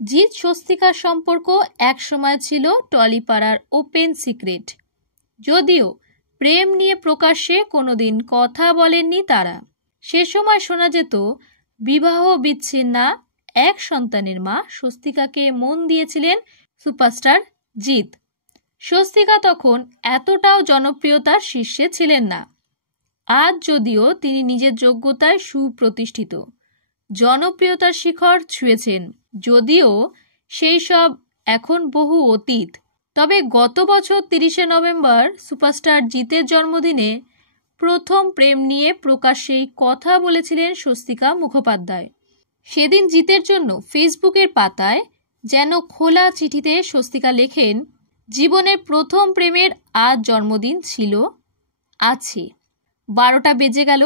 জিৎ স্বস্তিকার সম্পর্ক একসময় ছিল টলিপাড়ার ওপেন সিক্রেট। যদিও প্রেম নিয়ে প্রকাশ্যে কোনোদিন কথা বলেননি তারা। সে সময় শোনা যেত বিবাহ বিচ্ছিন্না এক সন্তানের মা স্বস্তিকাকে মন দিয়েছিলেন সুপারস্টার জিৎ। স্বস্তিকা তখন এতটাও জনপ্রিয়তার শীর্ষে ছিলেন না। আজ যদিও তিনি নিজের যোগ্যতায় সুপ্রতিষ্ঠিত, জনপ্রিয়তার শিখর ছুঁয়েছেন, যদিও সেই সব এখন বহু অতীত। তবে গত বছর 30শে নভেম্বর সুপারস্টার জিতের জন্মদিনে প্রথম প্রেম নিয়ে প্রকাশ্যেই কথা বলেছিলেন স্বস্তিকা মুখোপাধ্যায়। সেদিন জিতের জন্য ফেসবুকের পাতায় যেন খোলা চিঠিতে স্বস্তিকা লেখেন, জীবনের প্রথম প্রেমের আজ জন্মদিন ছিল, আছে। 12টা বেজে গেল,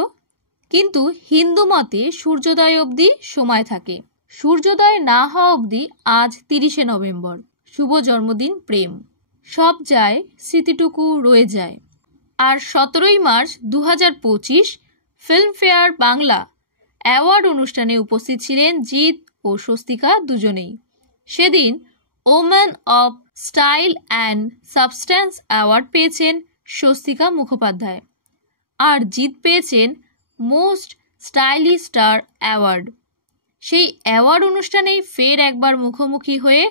কিন্তু হিন্দু মতে সূর্যোদয় অবধি সময় থাকে। সূর্যোদয় না হওয়া অবধি আজ 30শে নভেম্বর। শুভ জন্মদিন প্রেম। সব যায়, স্মৃতিটুকু রয়ে যায়। আর 17ই মার্চ 2025 ফিল্মফেয়ার বাংলা অ্যাওয়ার্ড অনুষ্ঠানে উপস্থিত ছিলেন জিৎ ও স্বস্তিকা দুজনেই। সেদিন woman of style and substance award পেয়েছেন স্বস্তিকা মুখোপাধ্যায়, আর জিৎ পেয়েছেন মোস্ট স্টাইলিশ স্টার অ্যাওয়ার্ড। সেই অ্যাওয়ার্ড অনুষ্ঠানেই ফের একবার মুখোমুখি হয়ে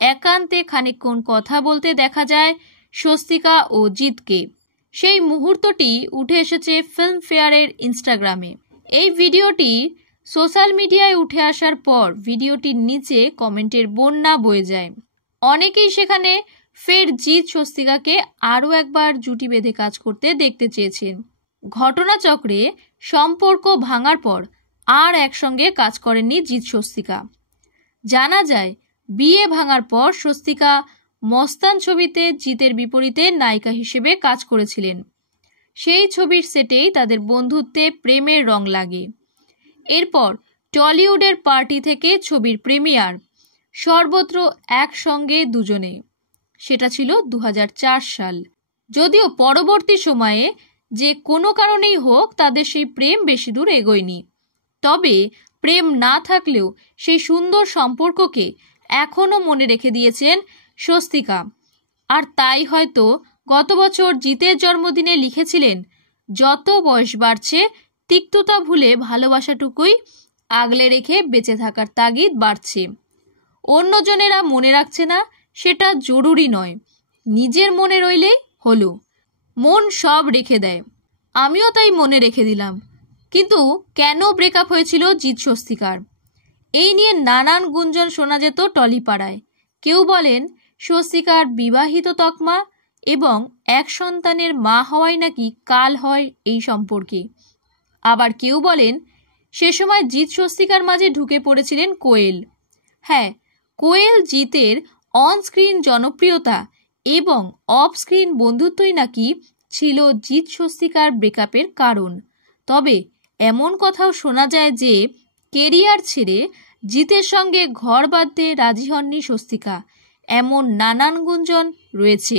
একান্তে খানিকক্ষণ কথা বলতে দেখা যায় স্বস্তিকা ও জিৎকে। সেই মুহূর্তটি উঠে এসেছে ফিল্মফেয়ারের ইনস্টাগ্রামে। এই ভিডিওটি সোশ্যাল মিডিয়ায় উঠে আসার পর ভিডিওটির নিচে কমেন্টের বন্যা বয়ে যায়। অনেকেই সেখানে ফের জিৎ স্বস্তিকাকে আরও একবার জুটি বেঁধে কাজ করতে দেখতে চেয়েছেন। ঘটনাচক্রে সম্পর্ক ভাঙার পর আর একসঙ্গে কাজ করেননি জিৎ স্বস্তিকা। জানা যায় বিয়ে ভাঙার পর স্বস্তিকা মস্তান ছবিতে জিতের বিপরীতে নায়িকা হিসেবে কাজ করেছিলেন। সেই ছবির সেটেই তাদের বন্ধুত্বে প্রেমের রং লাগে। এরপর টলিউডের পার্টি থেকে ছবির প্রিমিয়ার, সর্বত্র একসঙ্গে দুজনে। সেটা ছিল 2004 সাল। যদিও পরবর্তী সময়ে যে কোনো কারণেই হোক তাদের সেই প্রেম বেশি দূর এগোয়নি। তবে প্রেম না থাকলেও সেই সুন্দর সম্পর্ককে এখনও মনে রেখে দিয়েছেন স্বস্তিকা। আর তাই হয়তো গত বছর জিতের জন্মদিনে লিখেছিলেন, যত বয়স বাড়ছে তিক্ততা ভুলে ভালোবাসাটুকুই আগলে রেখে বেঁচে থাকার তাগিদ বাড়ছে। অন্যজনেরা মনে রাখছে না সেটা জরুরি নয়, নিজের মনে রইলেই হলো। মন সব রেখে দেয়, আমিও তাই মনে রেখে দিলাম। কিন্তু কেন ব্রেকআপ হয়েছিল জিৎ স্বস্তিকার, এই নিয়ে নানান গুঞ্জন শোনা যেত টলিপাড়ায়। কেউ বলেন স্বস্তিকার বিবাহিত তকমা এবং এক সন্তানের মা হওয়াই নাকি কাল হয় এই সম্পর্কে। আবার কেউ বলেন সে সময় জিৎ স্বস্তিকার মাঝে ঢুকে পড়েছিলেন কোয়েল। হ্যাঁ, কোয়েল জিতের অন স্ক্রিন জনপ্রিয়তা এবং অফ স্ক্রিন বন্ধুত্বই নাকি ছিল জিৎ স্বস্তিকার ব্রেকআপের কারণ। তবে এমন কথাও শোনা যায় যে কেরিয়ার ছেড়ে জিতের সঙ্গে ঘর বাঁধতে রাজি হননি স্বস্তিকা। এমন নানান গুঞ্জন রয়েছে।